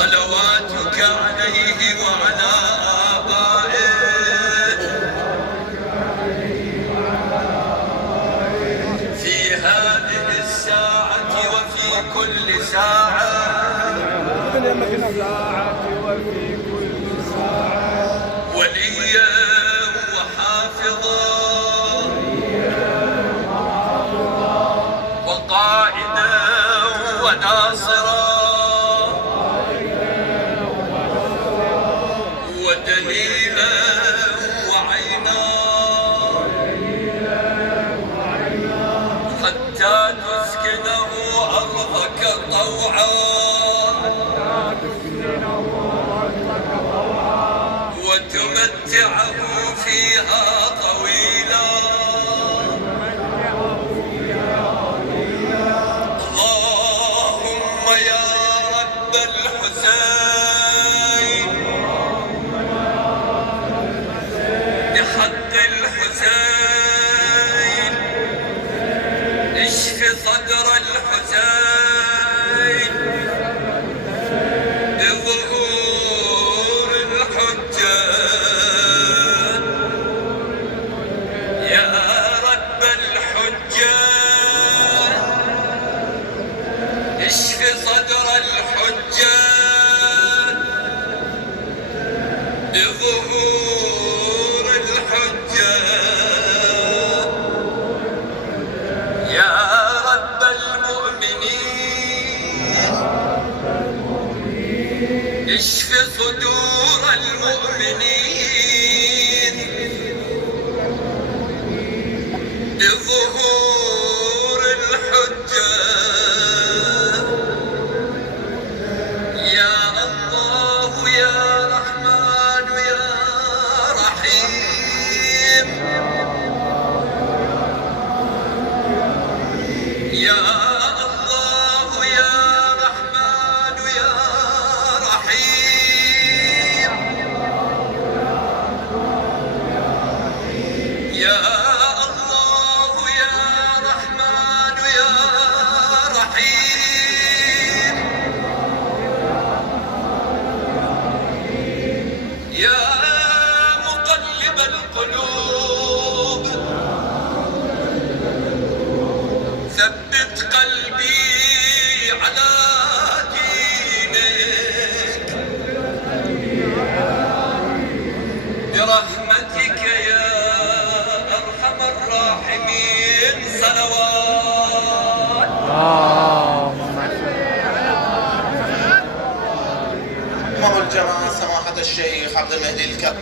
صلواتك عليه وعلى آبائه في هذه الساعة وفي كل ساعة وليا وحافظا وقائدا وناصرا ودليلا وعينا حتى تسكنه أرضك طوعا وتمتعه فيها طويلا. اللهم يا رب الحسين بحق الحسين اشف صدر الحسين بظهور الحجة يا رب الحجة اشف صدر الحجة بظهور الحجة يا رب المؤمنين اشف صدور المؤمنين بظهور الحجة يا الله يا رحمن يا رحيم يا الله يا رحمن يا رحيم يا الله يا رحمن يا رحيم يا مقلب القلوب ثبت قلبي على دينك برحمتك يا أرحم الراحمين. صلوات إمام الجماعة سماحة الشيخ عبد المهدي الكب